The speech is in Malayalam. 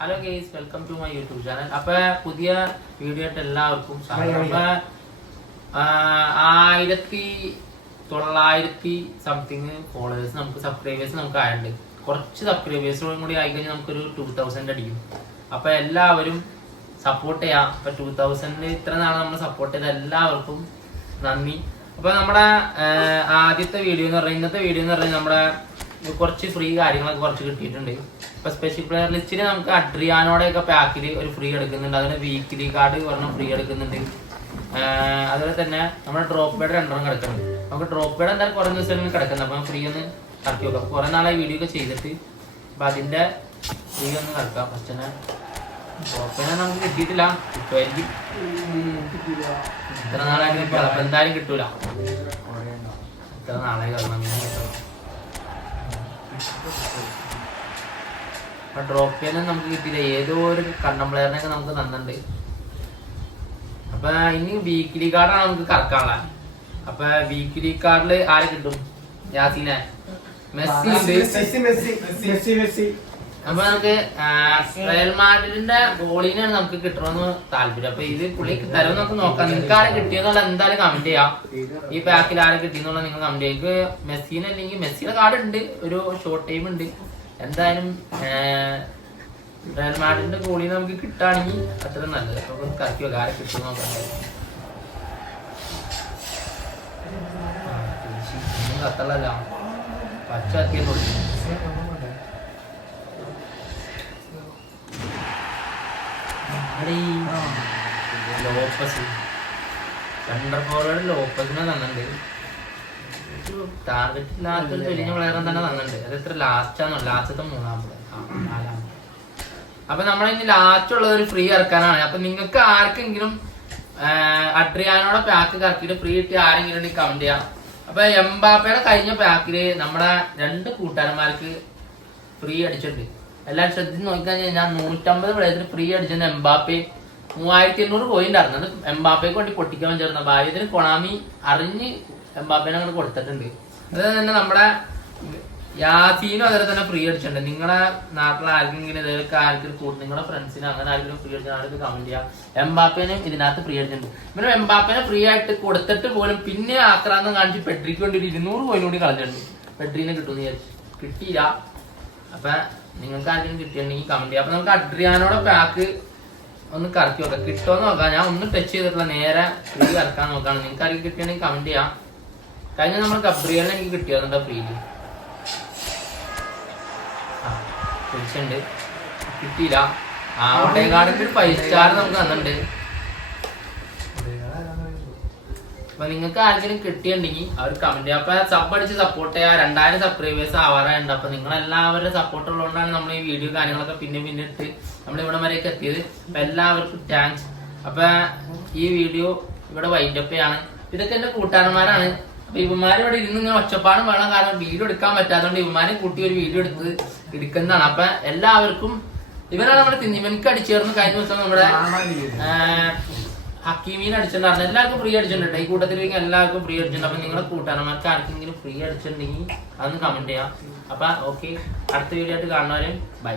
Hello guys, welcome to my YouTube channel. അപ്പൊ പുതിയ വീഡിയോ ആയിട്ട് എല്ലാവർക്കും സ്വാഗതം. അപ്പൊ 1900 സംതിങ് ഫോളോവേഴ്സ് നമുക്ക് സബ്സ്ക്രൈബേഴ്സ് നമുക്ക് ആയുണ്ട്. കുറച്ച് സബ്സ്ക്രൈബേഴ്സും കൂടി ആയിക്കഴിഞ്ഞാൽ നമുക്കൊരു 2000 അടിക്കും. അപ്പൊ എല്ലാവരും സപ്പോർട്ട് ചെയ്യാം. അപ്പൊ 2000 ഇത്ര നാളെ നമ്മൾ സപ്പോർട്ട് ചെയ്ത എല്ലാവർക്കും നന്ദി. അപ്പൊ നമ്മുടെ ആദ്യത്തെ വീഡിയോ എന്ന് പറഞ്ഞാൽ ഇന്നത്തെ വീഡിയോ എന്ന് പറഞ്ഞാൽ നമ്മുടെ കുറച്ച് ഫ്രീ കാര്യങ്ങളൊക്കെ കുറച്ച് കിട്ടിയിട്ടുണ്ട്. ഇപ്പൊ സ്പെഷ്യൽ പ്ലെയർ ലിസ്റ്റിൽ നമുക്ക് അഡ്രിയാനോടെയൊക്കെ പാക്കിൽ ഒരു ഫ്രീ എടുക്കുന്നുണ്ട്. അതിന് വീക്കിലി കാർഡ് പറഞ്ഞ ഫ്രീ എടുക്കുന്നുണ്ട്. അതുപോലെ തന്നെ നമ്മുടെ ഡ്രോപ്പ് ബേഡ് 2 കിടക്കുന്നുണ്ട്. നമുക്ക് ഡ്രോപ്പ് ബേഡ് എന്തായാലും കുറേ ദിവസം കിടക്കുന്നത്. അപ്പൊ ഫ്രീ ഒന്ന് കറക്കി വെക്കാം. കുറെ നാളായി വീഡിയോ ഒക്കെ ചെയ്തിട്ട് അപ്പൊ അതിന്റെ ഫ്രീ ഒന്ന് കറക്കാം. ഫസ്റ്റ് തന്നെ ഡ്രോപ്പ് ബേഡ് നമുക്ക് കിട്ടിയിട്ടില്ല. കിട്ടുമായിരിക്കും. ഇത്ര നാളായിട്ട് കിട്ടില്ല. അപ്പൊ എന്തായാലും കിട്ടൂല. ഇത്ര നാളായി കിടണം. അപ്പൊ ഡ്രോപ്പ് ചെയ്യാനും നമുക്ക് കിട്ടിയില്ല. ഏതോ ഒരു കണ്ടം പ്ലെയറിനൊക്കെ നമുക്ക് തന്നിട്ടുണ്ട്. അപ്പൊ ഇനി വീക്കിലി കാർഡാണ് നമുക്ക് കറക്കാനുള്ളത്. അപ്പൊ വീക്കിലി കാർഡിൽ ആരെ കിട്ടും? യാസീനെ, മെസ്സി ഉണ്ട്. അപ്പൊ നമുക്ക് റയൽ മാഡ്രിഡിന്റെ ഗോളിനെയാണ് നമുക്ക് കിട്ടണമെന്ന് താല്പര്യം. അപ്പൊ ഇത് പുള്ളി തരുമെന്ന് നമുക്ക് നോക്കാം. നിങ്ങൾക്ക് ആരെ കിട്ടിയെന്നുള്ള എന്തായാലും കമന്റ് ചെയ്യാം. ഈ പാക്കിൽ ആരെ കിട്ടിയെന്നുള്ള നിങ്ങൾ കമന്റ് ചെയ്യാം. എനിക്ക് മെസ്സിനെ അല്ലെങ്കിൽ മെസ്സിയുടെ കാർഡ് ഉണ്ട്, ഒരു ഷോർട്ട് ടൈം ഉണ്ട്. എന്തായാലും റയൽ മാഡ്രിഡിന്റെ ഗോളിനെ നമുക്ക് കിട്ടുകയാണെങ്കിൽ അത്ര നല്ലത്. അപ്പൊ കറക്കി വെക്കാം ആരെ കിട്ടുമെന്ന് നോക്കാം. കത്തളല്ല പച്ച കത്തിയെന്ന് വിളിച്ചു. ലോപ്പസ് സെന്റർ ഫോർവേഡ് ലോപ്പസിനെ തന്നിട്ടുണ്ട്. ടാർഗറ്റ് ഇല്ലാത്തൊരു തെളിഞ്ഞ പ്ലെയർ തന്നെ തന്നിട്ടുണ്ട്. അത് എത്ര ലാസ്റ്റാണോ? ലാസ്റ്റത്തെ 4ാമത്. അപ്പൊ നമ്മളിനി ലാസ്റ്റ് ഉള്ളത് ഒരു ഫ്രീ ഇറക്കാനാണ്. അപ്പൊ നിങ്ങൾക്ക് ആർക്കെങ്കിലും അഡ്രിയാനോടെ പാക്ക് കറക്കിയിട്ട് ഫ്രീ കിട്ടിയ ആരെങ്കിലും ഉണ്ടെങ്കിൽ കമന്റ് ചെയ്യാം. അപ്പൊ എംബാപ്പയുടെ കഴിഞ്ഞ പാക്കില് നമ്മുടെ 2 കൂട്ടുകാരന്മാർക്ക് ഫ്രീ അടിച്ചിട്ടുണ്ട്. എല്ലാവരും ശ്രദ്ധിച്ച് നോക്കിക്കഴിഞ്ഞാൽ ഞാൻ 150 പ്ലേസിന് ഫ്രീ അടിച്ചത് എംബാപ്പെ 3800 പോയിന്റ് ആയിരുന്നു. അത് എംബാപ്പയ്ക്ക് വേണ്ടി പൊട്ടിക്കാൻ ചേർന്ന ഭാഗ്യത്തിന് കൊണാമി അറിഞ്ഞ് എംബാപ്പേനെ അങ്ങോട്ട് കൊടുത്തിട്ടുണ്ട്. അത് തന്നെ നമ്മുടെ യാസീനും അതുപോലെ തന്നെ ഫ്രീ അടിച്ചിട്ടുണ്ട്. നിങ്ങളുടെ നാട്ടിൽ ആർക്കെങ്കിലും ഇതൊക്കെ ആർക്കും നിങ്ങളുടെ ഫ്രണ്ട്സിന് അങ്ങനെ ആർക്കെങ്കിലും ഫ്രീ അടിച്ചാൽ ആർക്ക് കമന്റ് ചെയ്യാം. എംബാപ്പേനും ഇതിനകത്ത് ഫ്രീ അടിച്ചിട്ടുണ്ട്. പിന്നെ എംബാപ്പേനെ ഫ്രീ ആയിട്ട് കൊടുത്തിട്ട് പോലും പിന്നെ ആക്രാന്തം കാണിച്ച് പെട്രിക്ക് വേണ്ടി ഒരു 200 പോയിന്റ് കൂടി കളഞ്ഞിട്ടുണ്ട്. പെട്രീനെ കിട്ടുമെന്ന് വിചാരിച്ചു, കിട്ടിയില്ല. അപ്പൊ നിങ്ങൾക്ക് ആർക്കെങ്കിലും കിട്ടിയിട്ടുണ്ടെങ്കിൽ കമന്റ് ചെയ്യാം. അപ്പൊ നമുക്ക് അഡ്രിയാനോടെ പാക്ക് ഒന്ന് കറക്കി നോക്കാം. കിട്ടുമെന്ന് നോക്കാം. ഞാൻ ഒന്നും ടച്ച് ചെയ്തിട്ടില്ല, നേരെ ഫ്രീ കറക്കാൻ നോക്കാണ്. നിങ്ങൾക്ക് ആർക്കും കിട്ടിയിട്ടുണ്ടെങ്കിൽ കമന്റ് ചെയ്യാം. കഴിഞ്ഞ നമ്മൾ ഗബ്രിയലിനെ എനിക്ക് കിട്ടിയതുണ്ടോ ഫ്രീയിൽ? തിരിച്ചുണ്ട്, കിട്ടിയില്ല. ഓട്ടേകാർഡിന്റെ ഒരു 5 സ്റ്റാർ നമുക്ക് തന്നിട്ടുണ്ട്. അപ്പൊ നിങ്ങൾക്ക് ആർക്കെങ്കിലും കിട്ടിയിട്ടുണ്ടെങ്കിൽ അവർ കമന്റ് ചെയ്യാം. അപ്പൊ സബ് അടിച്ച് സപ്പോർട്ട് ചെയ്യാം. 2000 സബ്സ്ക്രൈബേഴ്സ് ആവാറായുണ്ട്. അപ്പൊ നിങ്ങളെല്ലാവരുടെ സപ്പോർട്ട് ഉള്ളതുകൊണ്ടാണ് നമ്മൾ ഈ വീഡിയോ കാര്യങ്ങളൊക്കെ പിന്നെ ഇട്ട് നമ്മൾ ഇവിടെ വരെയൊക്കെ എത്തിയത്. അപ്പൊ എല്ലാവർക്കും താങ്ക്സ്. അപ്പൊ ഈ വീഡിയോ ഇവിടെ വൈൻഡപ്പ് ചെയ്യാണ്. ഇതൊക്കെ എന്റെ കൂട്ടുകാരന്മാരാണ്. അപ്പൊ ഇവന്മാർ ഇവിടെ ഇരുന്ന് ഇങ്ങനെ ഒച്ചപ്പാടും വേണം. കാരണം വീഡിയോ എടുക്കാൻ പറ്റാത്തതുകൊണ്ട് ഇവന്മാരെ കൂട്ടി ഒരു വീഡിയോ എടുക്കുന്നതാണ്. അപ്പൊ എല്ലാവർക്കും ഇവനാണ് നമ്മുടെ ഇവനക്ക് അടിച്ചേർന്ന് കഴിഞ്ഞ ദിവസം നമ്മുടെ ഹക്കീമീൻ അടിച്ചിട്ടുണ്ടായിരുന്നു. എല്ലാവർക്കും ഫ്രീ അടിച്ചിട്ടുണ്ട്. ഈ കൂട്ടത്തിലേക്ക് എല്ലാവർക്കും ഫ്രീ അടിച്ചിട്ടുണ്ട്. അപ്പൊ നിങ്ങളുടെ കൂട്ടുകാരന്മാർക്ക് ആർക്കെങ്കിലും ഫ്രീ അടിച്ചിട്ടുണ്ടെങ്കിൽ അതൊന്ന് കമന്റ് ചെയ്യാം. അപ്പൊ ഓക്കെ, അടുത്ത വീഡിയോ ആയിട്ട് കാണുന്നവരും ബൈ.